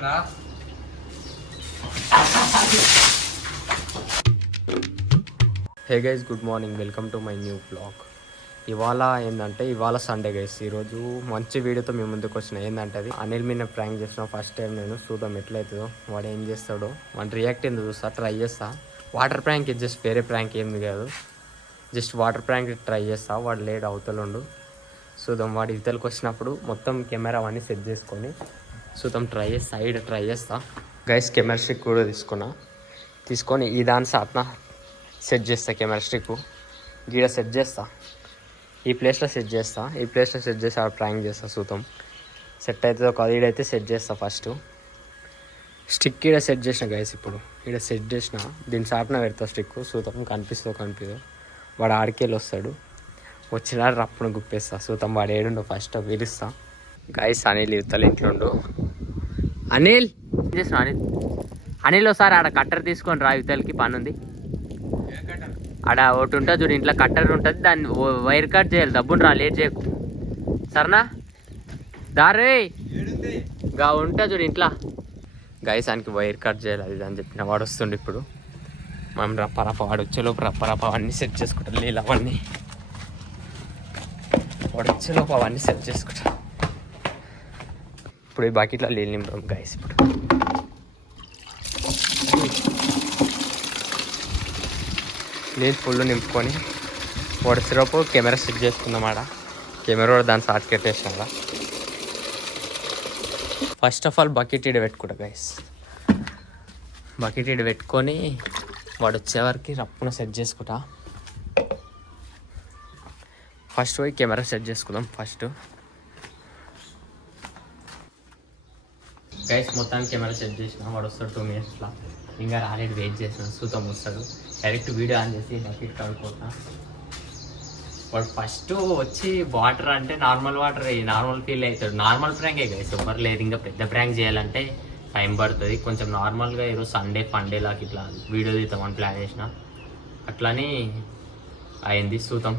Hey guys, good morning, welcome to my new blog. ఇవాళ Sunday guys. ఈరోజు మంచి వీడియోతో మేము ముందుకు వచ్చిన. ఏంటంటే అది అనిల్ మీద ప్రాంక్ చేసిన ఫస్ట్ టైం. నేను చూద్దాం ఎట్లయితుందో, వాడు ఏం చేస్తాడో, వాడు రియాక్ట్ ఎందుకు చూస్తా, ట్రై చేస్తా. వాటర్ ప్రాంక్ ఇది జస్ట్ వేరే ప్రాంక్ ఏమి కాదు, జస్ట్ వాటర్ ప్రాంక్ ట్రై చేస్తా. వాడు లేడు, అవతలుండు. చూద్దాం, వాడు ఇవతలకు వచ్చినప్పుడు మొత్తం కెమెరా అవన్నీ సెట్ చేసుకొని చూద్దాం, ట్రై చేస్తా గైస్. కెమెరా స్టిక్ కూడా తీసుకొని ఈ దాని సాత్న సెట్ చేస్తా. కెమెరా స్టిక్ గీడ సెట్ చేస్తా, ఈ ప్లేస్లో సెట్ చేసి ఆడ ప్రాంక్ చేస్తా. చూద్దాం సెట్ అవుతుందో కాదు. ఈడైతే సెట్ చేస్తా. ఫస్ట్ స్టిక్ ఈడ సెట్ చేసిన గైస్. ఇప్పుడు ఈడ సెట్ చేసిన, దీని సాట్న పెడతా స్టిక్. చూద్దాం కనిపిదో. వాడు ఆడికెళ్ళి వస్తాడు, వచ్చినా రప్పును గుప్పేస్తా. చూద్దాం వాడు ఏడుండో ఫస్ట్ పిలుస్తా. గైస్ అనిల్ ఇవతల ఇంట్లో. అనిల్ చేసిన అనిల్ ఒకసారి ఆడ కట్టర్ తీసుకొని రా, ఇవతలకి పని ఉంది. ఆడ ఒకటి ఉంటుంది చూడు, ఇంట్లో కట్టర్ ఉంటుంది, దాన్ని వైర్ కట్ చేయాలి. దబ్బుని రా, లేట్ చేయకు సరేనా? దారే గా ఉంటుంది చూడు ఇంట్లో. గైసానికి వైర్ కట్ చేయాలి అది అని చెప్పిన. వాడు వస్తుండే ఇప్పుడు. మనం రప్పరప్ప వాడు వచ్చేలోపు రప్పరప్ప అవన్నీ సెట్ చేసుకుంటాం. నీళ్ళు అవన్నీ వాడు వచ్చేలోపు అవన్నీ సెట్ చేసుకుంటా. ఇప్పుడు ఈ బకెట్లో నీళ్ళు నింపాం గైస్. ఇప్పుడు నీళ్ళు ఫుల్ నింపుకొని వాడు సిరప్ కెమెరా సెట్ చేసుకుందాం. ఆడ కెమెరా కూడా దాని సాట్ కట్టేసినా. ఫస్ట్ ఆఫ్ ఆల్ బకెట్ ఈడ పెట్టుకుంటా గైస్. బకెట్ ఈడ పెట్టుకొని వాడు వచ్చేవరకు రప్పున సెట్ చేసుకుంటా. ఫస్ట్ పోయి కెమెరా సెట్ చేసుకుందాం ఫస్ట్ గైస్. మొత్తానికి కెమెరా సెట్ చేసిన. వాడు వస్తాడు 2 minutesలో. ఇంకా రాలేదు, వెయిట్ చేసిన. సూతం వస్తాడు, డైరెక్ట్ వీడియో ఆన్ చేసి బకెట్ కడుక్కోతా. వాడు ఫస్ట్ వచ్చి వాటర్ అంటే నార్మల్ వాటర్, నార్మల్ ఫీల్ అవుతాడు. నార్మల్ ప్రాంకే గైస్, ఎవరు లేదు. ఇంకా పెద్ద ప్రాంక్ చేయాలంటే టైం పడుతుంది కొంచెం. నార్మల్గా ఈరోజు సండే ఫండే లాగా ఇట్లా వీడియో తీద్దామని ప్లాన్ చేసిన. అట్లని అయింది. చూద్దాం,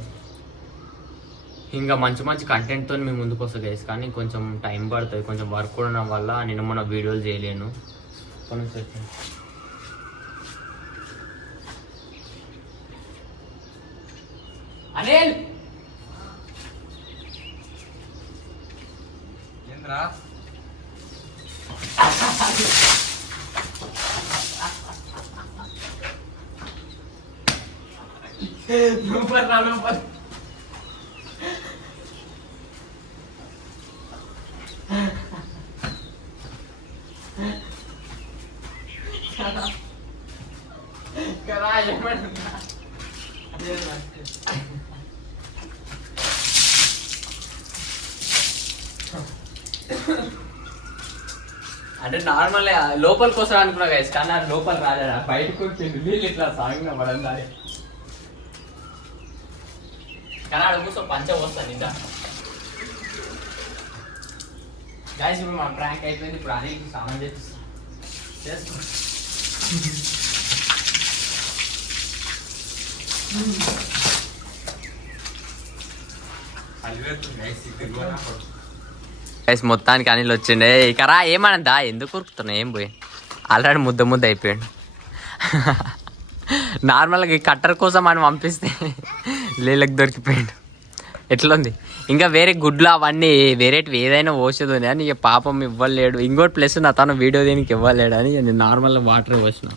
ఇంకా మంచి కంటెంట్తో మేము ముందుకు వస్తాం గైస్. కానీ కొంచెం టైం పడుతుంది, కొంచెం వర్క్ ఉండడం వల్ల నేను మొన్న వీడియోలు చేయలేను. కొంచెం అనిల్ ఏంద్రా నువ్వు అంటే నార్మల్ లోపలికి వస్తా అనుకున్నా గైస్, కానీ అది లోపల రాలేదా, బయటకు వచ్చింది. నీళ్ళు ఇట్లా సాగిన పడందారి. కానీ ఆడ కూర్చో పంచ వస్తాను ఇంకా గైస్. ఇప్పుడు మా ప్రాంక్ అయిపోయింది. ఇప్పుడు అనిల్కి స్నానం చేస్తా. గైస్ మొత్తానికి అనిల్ వచ్చిండే. ఇక రా, ఏమనందా, ఎందుకు ఉరుకుతున్నా, ఏం పోయి ఆల్రెడీ ముద్ద అయిపోయాడు. నార్మల్గా ఈ కట్టర్ కోసం అని పంపిస్తే నీళ్ళకి దొరికిపోయాడు. ఎట్లుంది ఇంకా వేరే గుడ్లు అవన్నీ వేరేటివి ఏదైనా పోసేది ఉంది అని ఇక పాపం ఇవ్వలేడు. ఇంకోటి ప్లస్ నా తను వీడియో దీనికి ఇవ్వలేడు అని నేను నార్మల్గా వాటర్ పోసిన.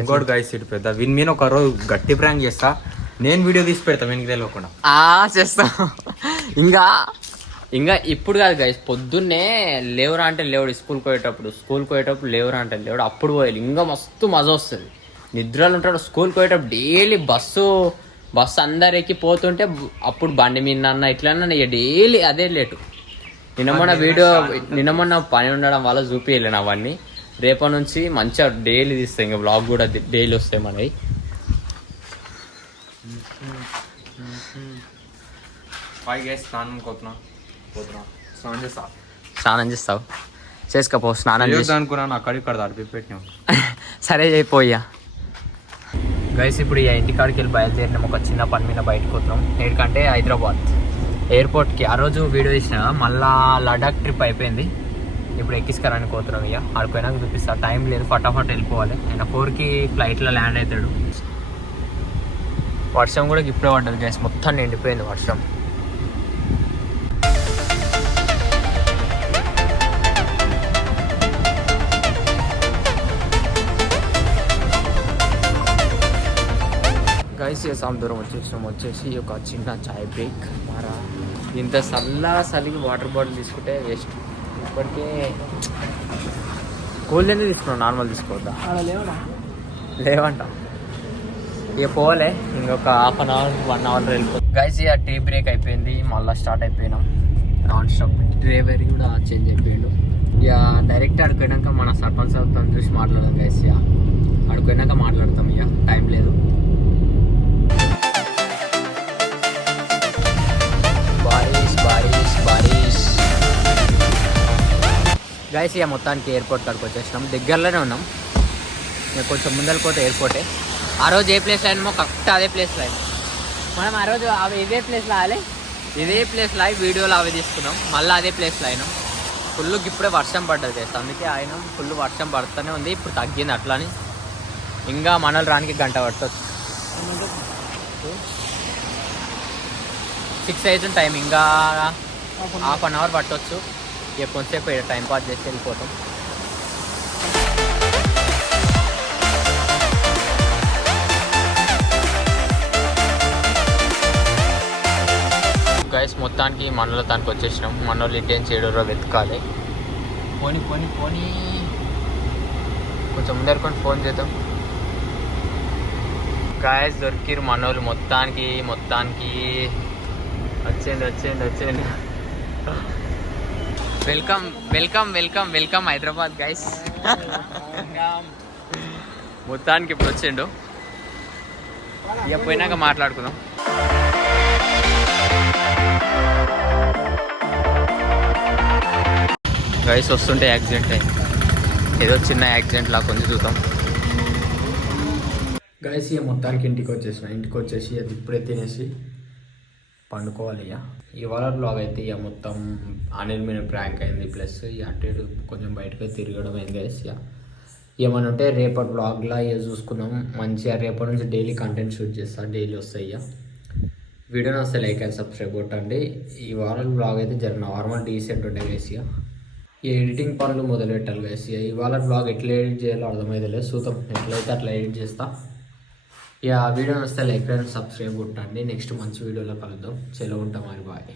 ఇంకోటి గైస్, ఇటు పెద్ద విన్ మీద ఒక రోజు గట్టి ప్రాంక్ చేస్తా. నేను వీడియో తీసి పెడతా వెనక్కి తెలియకుండా. చేస్తాం. ఇంకా ఇప్పుడు కాదు గైస్, పొద్దున్నే లేవురా అంటే లేవుడు. స్కూల్కి పోయేటప్పుడు లేవురా అంటే లేవుడు. అప్పుడు పోయాలి, ఇంకా మస్తు మజా వస్తుంది. నిద్రలు ఉంటాడు. స్కూల్కి పోయేటప్పుడు డైలీ బస్సు అందరికి పోతుంటే అప్పుడు బండి మీద అన్న ఇట్లన్నా ఇక డైలీ అదే లేటు. నిన్న మొన్న పని ఉండడం వల్ల చూపించలేను అవన్నీ. రేపటి నుంచి మంచిగా డైలీ తీస్తాయి. ఇంకా బ్లాగ్ కూడా డైలీ వస్తాయి మనవి. స్నానం చేస్తావు, చేసుకపో. స్నానం అనుకున్నాను, అక్కడ పెట్టినావు. సరే అయిపోయా గైస్. ఇప్పుడు ఈ ఇంటికాడికి వెళ్ళి బయలుదేరినాం. ఒక చిన్న పని మీద బయటకు వస్తున్నాం. ఎందుకంటే హైదరాబాద్ ఎయిర్పోర్ట్కి ఆ రోజు వీడియో తీసిన. మళ్ళా లడాక్ ట్రిప్ అయిపోయింది. ఇప్పుడు ఎక్కించుకరానికి పోతున్నాం ఇక ఆడిపోయినాక చూపిస్తా. టైం లేదు, ఫటాఫట్ వెళ్ళిపోవాలి. ఆయన 4కి ఫ్లైట్లో ల్యాండ్ అవుతాడు. వర్షం కూడా ఇప్పుడే పడ్డది గైస్, మొత్తం నిండిపోయింది వర్షం. గైస్ చేసాం, దూరం వచ్చేసి ఒక చిన్న చాయ్ బ్రేక్. మారా ఇంత చలికి వాటర్ బాటిల్ తీసుకుంటే వేస్ట్. ఇప్పటికే కోల్డ్ అనేది తీసుకున్నాం, నార్మల్ తీసుకోవద్దా? లేవంట. ఇక పోలే, ఇంకొక హాఫ్ అన్ అవర్ 1 అవర్ వెళ్ళిపోతుంది. గైస్ ఇక టీ బ్రేక్ అయిపోయింది, మళ్ళీ స్టార్ట్ అయిపోయినాం నాన్ స్టాప్. డ్రైవర్ కూడా చేంజ్ అయిపోయాడు. ఇక డైరెక్ట్ అడిపోయినాక మన సర్పంచ్ సార్తో చూసి మాట్లాడదాం గైస్. ఇక అడిపోయినాక మాట్లాడతాం, ఇక టైం లేదు. బారిష్ గైస్ ఇక మొత్తానికి ఎయిర్పోర్ట్ కాడికి వచ్చేసినాం. దగ్గరలోనే ఉన్నాం, ఇక కొంచెం ముందర పోతే ఎయిర్పోర్టే. ఆ రోజు ఏ ప్లేస్లో అయినామో కరెక్ట్ అదే ప్లేస్లో అయినాం మనం. ఆ రోజు అవి ఇదే ప్లేస్లో ఆలే, ఇదే ప్లేస్లో అవి వీడియోలో అవి తీసుకున్నాం. మళ్ళీ అదే ప్లేస్లో అయినాం. ఫుల్ ఇప్పుడే వర్షం పడ్డది చేస్తాం, అందుకే అయినాం. ఫుల్ వర్షం పడుతూనే ఉంది, ఇప్పుడు తగ్గింది అట్లాని. ఇంకా మనలు రానికి గంట పడుతుంది. 6 అవుతుంది టైం, ఇంకా హాఫ్ అన్ అవర్ పట్టవచ్చు. ఇక కొంచెంసేపు టైం పాస్ చేసి వెళ్ళిపోతాం. గైస్ మొత్తానికి మనలో తనకు వచ్చేసినాం. మనోళ్ళు ఇంటేం చేయడో వెతకాలి. పోనీ కొంచెం ముందరుకొని ఫోన్ చేద్దాం. గాయస్ దొరికిరు మనోళ్ళు. మొత్తానికి వచ్చింది. Welcome Hyderabad guys. మొత్తానికి ఇప్పుడు వచ్చిండు. ఇక పోయినాక మాట్లాడుకుందాం. గైస్ వస్తుంటే యాక్సిడెంట్ అయింది, ఏదో చిన్న యాక్సిడెంట్ లా కొంచెం చూద్దాం. గైస్ ఇక మొత్తానికి ఇంటికి వచ్చేసి అది ఇప్పుడే తినేసి పండుకోవాలి. ఇవాళ బ్లాగ్ అయితే ఇక మొత్తం అనిల్ మీద ప్రాంక్ అయింది, ప్లస్ అటు ఇటు కొంచెం బయటకు తిరగడం అయింది గైస్. ఏమన్నా ఉంటే రేపటి బ్లాగ్లా ఇక చూసుకుందాం. మంచిగా రేపటి నుంచి డైలీ కంటెంట్ షూట్ చేస్తా, డైలీ వస్తాయి. వీడియోని వస్తే లైక్ అండ్ సబ్స్క్రైబ్ కొట్టండి. ఈ వారం బ్లాగ్ అయితే జర నార్మల్ డీసెంట్ ఉండే గైస్. ఈ ఎడిటింగ్ పనులు మొదలు పెట్టాలి గైస్. ఇవాళ బ్లాగ్ ఎట్లా ఎడిట్ చేయాలో అర్థమైతే లేదు, చూద్దాం. ఎట్లయితే అట్లా ఎడిట్ చేస్తా. వీడియో వస్తే లైక్ అండ్ సబ్స్క్రైబ్ కొట్టండి. నెక్స్ట్ మంచి వీడియోలో కలుద్దాం. చలో ఉంటాం, మరి బాయ్.